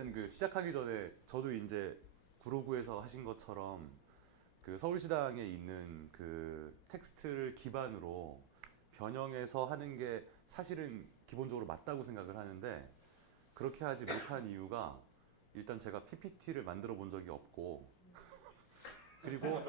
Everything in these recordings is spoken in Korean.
일단 그 시작하기 전에 저도 이제 구로구에서 하신 것처럼 그 서울시당에 있는 그 텍스트를 기반으로 변형해서 하는 게 사실은 기본적으로 맞다고 생각을 하는데 그렇게 하지 못한 이유가 일단 제가 PPT를 만들어 본 적이 없고 그리고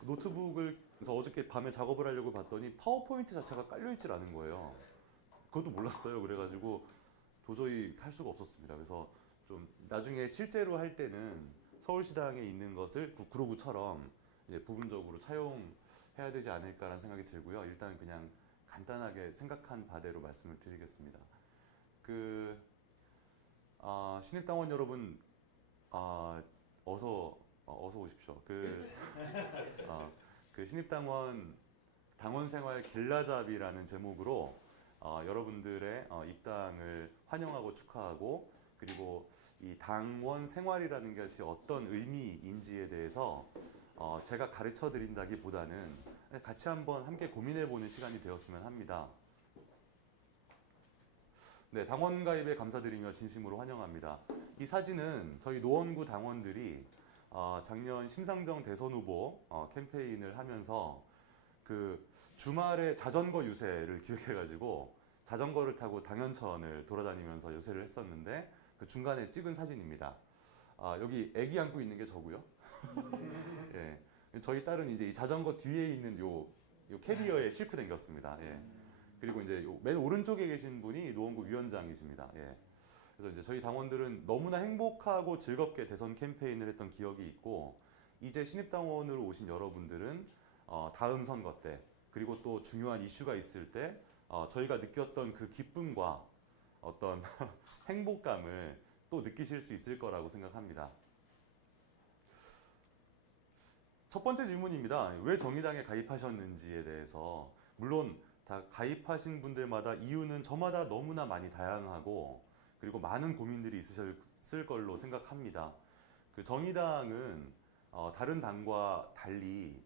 노트북을 그래서 어저께 밤에 작업을 하려고 봤더니 파워포인트 자체가 깔려 있질 않은 거예요. 그것도 몰랐어요. 그래가지고 도저히 할 수가 없었습니다. 그래서 좀 나중에 실제로 할 때는 서울시당에 있는 것을 구로구처럼 이제 부분적으로 차용해야 되지 않을까라는 생각이 들고요. 일단 그냥 간단하게 생각한 바대로 말씀을 드리겠습니다. 그 신입당원 여러분 어서 오십시오. 그 신입당원 당원생활 길라잡이라는 제목으로 여러분들의 입당을 환영하고 축하하고 그리고 이 당원 생활이라는 것이 어떤 의미인지에 대해서 제가 가르쳐 드린다기보다는 같이 한번 함께 고민해 보는 시간이 되었으면 합니다. 네, 당원 가입에 감사드리며 진심으로 환영합니다. 이 사진은 저희 노원구 당원들이 작년 심상정 대선 후보 캠페인을 하면서 그 주말에 자전거 유세를 기획해가지고 자전거를 타고 당연천을 돌아다니면서 유세를 했었는데 그 중간에 찍은 사진입니다. 여기 애기 안고 있는 게 저고요. 예, 저희 딸은 이제 이 자전거 뒤에 있는 요 캐리어에 싣고 댕겼습니다. 예. 그리고 이제 맨 오른쪽에 계신 분이 노원구 위원장이십니다. 예. 그래서 이제 저희 당원들은 너무나 행복하고 즐겁게 대선 캠페인을 했던 기억이 있고 이제 신입당원으로 오신 여러분들은 다음 선거 때 그리고 또 중요한 이슈가 있을 때 저희가 느꼈던 그 기쁨과 어떤 행복감을 또 느끼실 수 있을 거라고 생각합니다. 첫 번째 질문입니다. 왜 정의당에 가입하셨는지에 대해서 물론 다 가입하신 분들마다 이유는 저마다 너무나 많이 다양하고 그리고 많은 고민들이 있으셨을 걸로 생각합니다. 그 정의당은 다른 당과 달리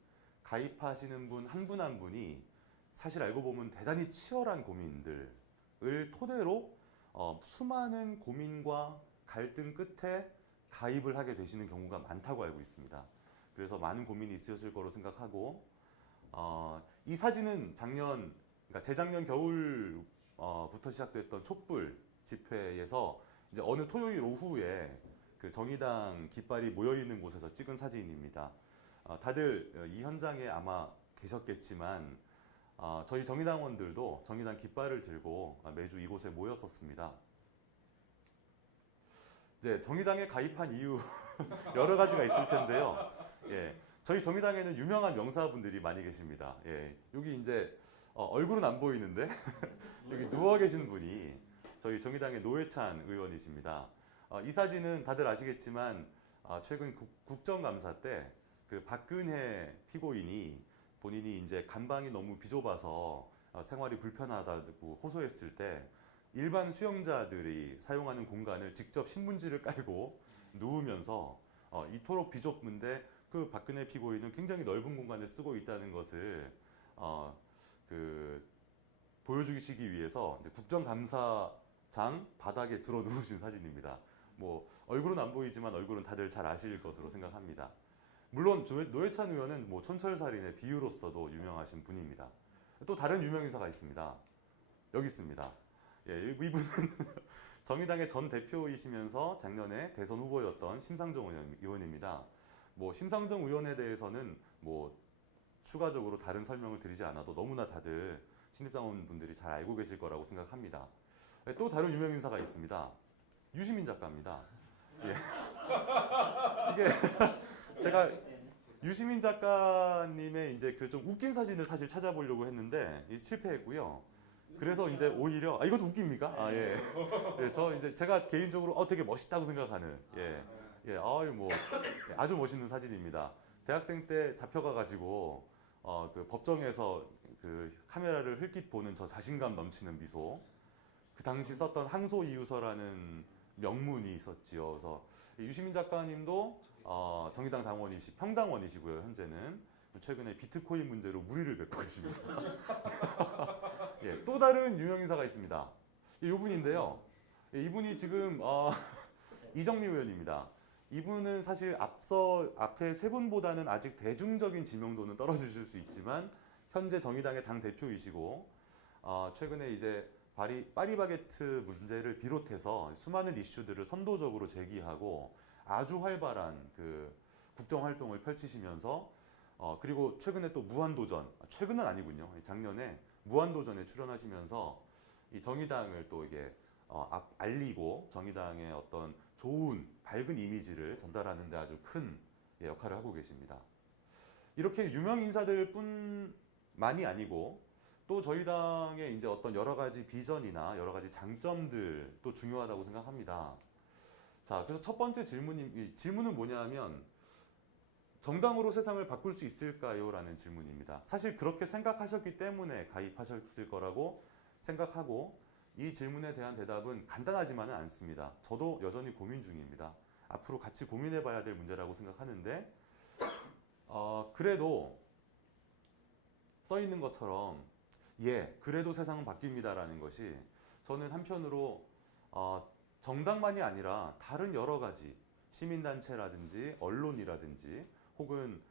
가입하시는 분 한 분 한 분이 사실 알고 보면 대단히 치열한 고민들을 토대로 수많은 고민과 갈등 끝에 가입을 하게 되시는 경우가 많다고 알고 있습니다. 그래서 많은 고민이 있으셨을 거로 생각하고 이 사진은 그러니까 재작년 겨울부터 시작됐던 촛불 집회에서 이제 어느 토요일 오후에 그 정의당 깃발이 모여 있는 곳에서 찍은 사진입니다. 다들 이 현장에 아마 계셨겠지만 저희 정의당원들도 정의당 깃발을 들고 매주 이곳에 모였었습니다. 네, 정의당에 가입한 이유 여러 가지가 있을 텐데요. 예, 저희 정의당에는 유명한 명사분들이 많이 계십니다. 예, 여기 이제 얼굴은 안 보이는데 여기 누워 계신 분이 저희 정의당의 노회찬 의원이십니다. 이 사진은 다들 아시겠지만 최근 국정감사 때 그 박근혜 피고인이 본인이 이제 감방이 너무 비좁아서 생활이 불편하다고 호소했을 때 일반 수용자들이 사용하는 공간을 직접 신문지를 깔고 누우면서 이토록 비좁은데 그 박근혜 피고인은 굉장히 넓은 공간을 쓰고 있다는 것을 보여주시기 위해서 이제 국정감사장 바닥에 들어 누우신 사진입니다. 뭐 얼굴은 안 보이지만 얼굴은 다들 잘 아실 것으로 생각합니다. 물론 노회찬 의원은 뭐 촌철살인의 비유로서도 유명하신 분입니다. 또 다른 유명 인사가 있습니다. 여기 있습니다. 예, 이분은 정의당의 전 대표이시면서 작년에 대선 후보였던 심상정 의원입니다. 뭐 심상정 의원에 대해서는 뭐 추가적으로 다른 설명을 드리지 않아도 너무나 다들 신입당원 분들이 잘 알고 계실 거라고 생각합니다. 또 다른 유명 인사가 있습니다. 유시민 작가입니다. 예. 이게 제가 유시민 작가님의 이제 그 좀 웃긴 사진을 사실 찾아보려고 했는데 실패했고요. 그래서 이제 오히려 이것도 웃깁니까? 예. 예, 저 이제 제가 개인적으로 되게 멋있다고 생각하는 뭐 아주 멋있는 사진입니다. 대학생 때 잡혀가 가지고 그 법정에서 그 카메라를 흘낏 보는 저 자신감 넘치는 미소. 그 당시 썼던 항소이유서라는 명문이 있었지요. 그래서 유시민 작가님도 정의당 평당원이시고요. 현재는 최근에 비트코인 문제로 물의를 맺고 계십니다. 예, 또 다른 유명 인사가 있습니다. 이분인데요. 이분이 지금 이정미 의원입니다. 이분은 사실 앞에 세 분보다는 아직 대중적인 지명도는 떨어지실 수 있지만 현재 정의당의 당 대표이시고 최근에 이제 파리바게트 문제를 비롯해서 수많은 이슈들을 선도적으로 제기하고 아주 활발한 그 국정 활동을 펼치시면서 그리고 최근에 또 무한도전, 최근은 아니군요. 작년에 무한도전에 출연하시면서 이 정의당을 또 이게 알리고 정의당의 어떤 좋은 밝은 이미지를 전달하는 데 아주 큰 역할을 하고 계십니다. 이렇게 유명 인사들 뿐만이 아니고 또 저희 당의 이제 어떤 여러 가지 비전이나 여러 가지 장점들도 중요하다고 생각합니다. 자, 그래서 첫 번째 질문은 뭐냐면 정당으로 세상을 바꿀 수 있을까요? 라는 질문입니다. 사실 그렇게 생각하셨기 때문에 가입하셨을 거라고 생각하고 이 질문에 대한 대답은 간단하지만은 않습니다. 저도 여전히 고민 중입니다. 앞으로 같이 고민해 봐야 될 문제라고 생각하는데 그래도 써 있는 것처럼 그래도 세상은 바뀝니다라는 것이 저는 한편으로 정당만이 아니라 다른 여러 가지 시민단체라든지 언론이라든지 혹은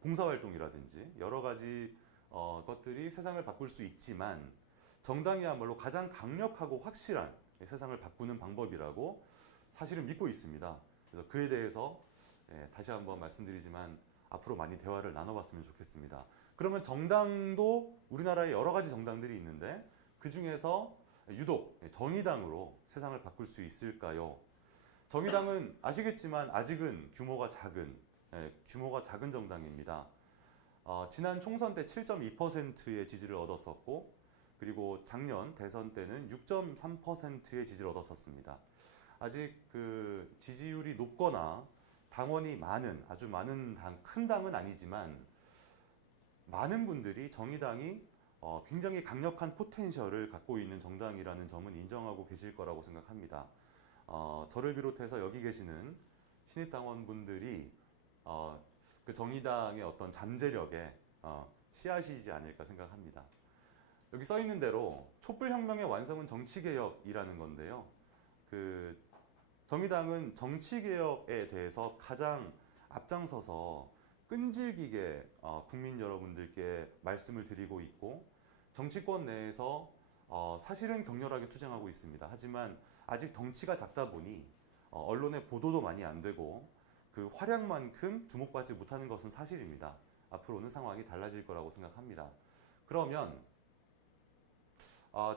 봉사활동이라든지 여러 가지 것들이 세상을 바꿀 수 있지만 정당이야말로 가장 강력하고 확실한 세상을 바꾸는 방법이라고 사실은 믿고 있습니다. 그래서 그에 대해서 다시 한번 말씀드리지만 앞으로 많이 대화를 나눠봤으면 좋겠습니다. 그러면 정당도 우리나라에 여러 가지 정당들이 있는데 그 중에서 유독 정의당으로 세상을 바꿀 수 있을까요? 정의당은 아시겠지만 아직은 규모가 작은 정당입니다. 지난 총선 때 7.2%의 지지를 얻었었고 그리고 작년 대선 때는 6.3%의 지지를 얻었었습니다. 아직 그 지지율이 높거나 당원이 아주 많은 큰 당은 아니지만 많은 분들이 정의당이 굉장히 강력한 포텐셜을 갖고 있는 정당이라는 점은 인정하고 계실 거라고 생각합니다. 저를 비롯해서 여기 계시는 신입당원분들이 그 정의당의 어떤 잠재력에 씨앗이지 않을까 생각합니다. 여기 써 있는 대로 촛불혁명의 완성은 정치개혁이라는 건데요. 그 정의당은 정치개혁에 대해서 가장 앞장서서 끈질기게 국민 여러분들께 말씀을 드리고 있고 정치권 내에서 사실은 격렬하게 투쟁하고 있습니다. 하지만 아직 덩치가 작다 보니 언론의 보도도 많이 안 되고 그 활약만큼 주목받지 못하는 것은 사실입니다. 앞으로는 상황이 달라질 거라고 생각합니다. 그러면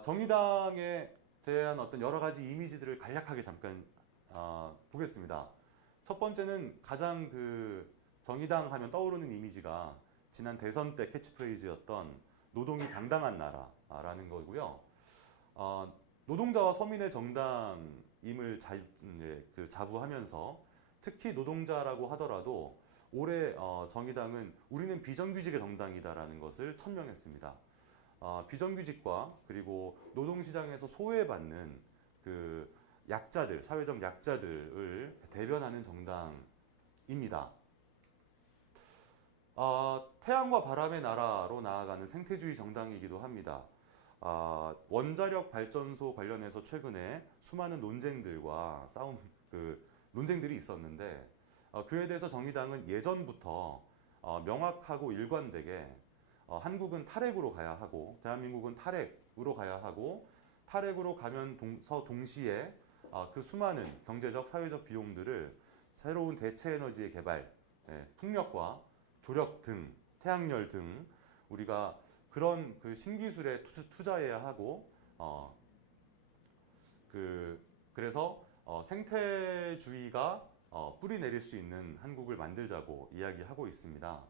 정의당에 대한 어떤 여러 가지 이미지들을 간략하게 잠깐 보겠습니다. 첫 번째는 가장 그 정의당 하면 떠오르는 이미지가 지난 대선 때 캐치프레이즈였던 노동이 당당한 나라라는 거고요. 노동자와 서민의 정당임을 자부하면서 특히 노동자라고 하더라도 올해 정의당은 우리는 비정규직의 정당이다라는 것을 천명했습니다. 비정규직과 그리고 노동시장에서 소외받는 그 약자들, 사회적 약자들을 대변하는 정당입니다. 태양과 바람의 나라로 나아가는 생태주의 정당이기도 합니다. 원자력 발전소 관련해서 최근에 수많은 논쟁들과 논쟁들이 있었는데 그에 대해서 정의당은 예전부터 명확하고 일관되게 한국은 탈핵으로 가야 하고 대한민국은 탈핵으로 가야 하고 탈핵으로 가면서 동시에 그 수많은 경제적, 사회적 비용들을 새로운 대체 에너지의 개발, 풍력과 조력 등, 태양열 등 우리가 그런 그 신기술에 투자해야 하고 그래서 생태주의가 뿌리 내릴 수 있는 한국을 만들자고 이야기하고 있습니다.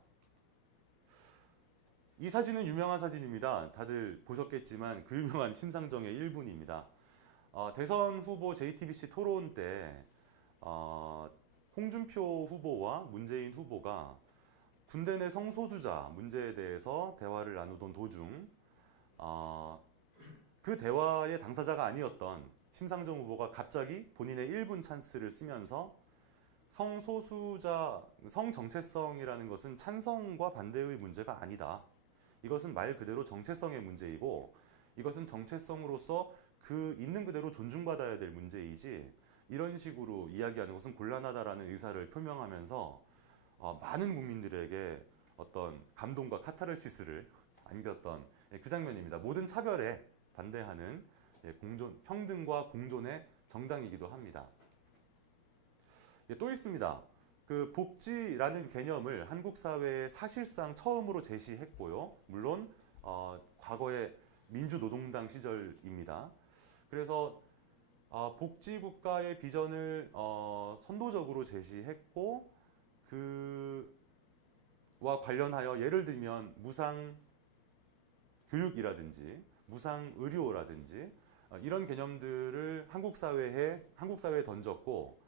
이 사진은 유명한 사진입니다. 다들 보셨겠지만 그 유명한 심상정의 1분입니다. 대선 후보 JTBC 토론 때 홍준표 후보와 문재인 후보가 군대 내 성소수자 문제에 대해서 대화를 나누던 도중 그 대화의 당사자가 아니었던 심상정 후보가 갑자기 본인의 1분 찬스를 쓰면서 성정체성이라는 것은 찬성과 반대의 문제가 아니다. 이것은 말 그대로 정체성의 문제이고 이것은 정체성으로서 그 있는 그대로 존중받아야 될 문제이지 이런 식으로 이야기하는 것은 곤란하다라는 의사를 표명하면서 많은 국민들에게 어떤 감동과 카타르시스를 안겼던 그 장면입니다. 모든 차별에 반대하는 평등과 공존의 정당이기도 합니다. 또 있습니다. 그 복지라는 개념을 한국 사회에 사실상 처음으로 제시했고요. 물론 과거의 민주노동당 시절입니다. 그래서 복지국가의 비전을 선도적으로 제시했고 그와 관련하여 예를 들면 무상 교육이라든지 무상 의료라든지 이런 개념들을 한국 사회에 던졌고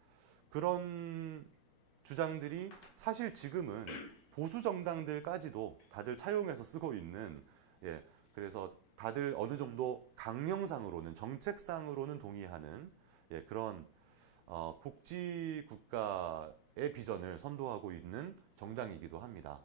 그런 주장들이 사실 지금은 보수 정당들까지도 다들 차용해서 쓰고 있는 그래서 다들 어느 정도 강령상으로는 정책상으로는 동의하는 그런 복지 국가의 비전을 선도하고 있는 정당이기도 합니다.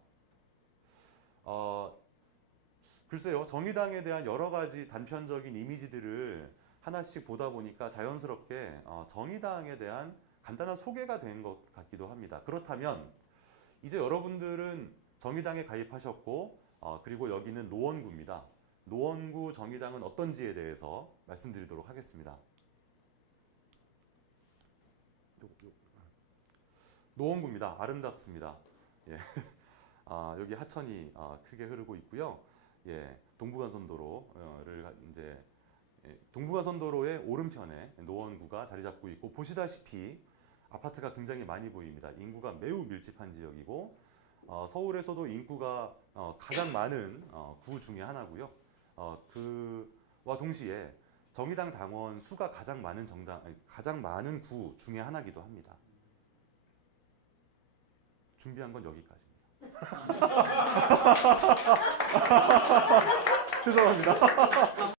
글쎄요, 정의당에 대한 여러 가지 단편적인 이미지들을 하나씩 보다 보니까 자연스럽게 정의당에 대한 간단한 소개가 된 것 같기도 합니다. 그렇다면 이제 여러분들은 정의당에 가입하셨고 그리고 여기는 노원구입니다. 노원구 정의당은 어떤지에 대해서 말씀드리도록 하겠습니다. 노원구입니다. 아름답습니다. 예. 여기 하천이 크게 흐르고 있고요. 동부간선도로를 이제 동부간선도로의 오른편에 노원구가 자리 잡고 있고 보시다시피 아파트가 굉장히 많이 보입니다. 인구가 매우 밀집한 지역이고 서울에서도 인구가 가장 많은 구 중에 하나고요. 그와 동시에 정의당 당원 수가 가장 많은 구 중에 하나이기도 합니다. 준비한 건 여기까지입니다. 죄송합니다.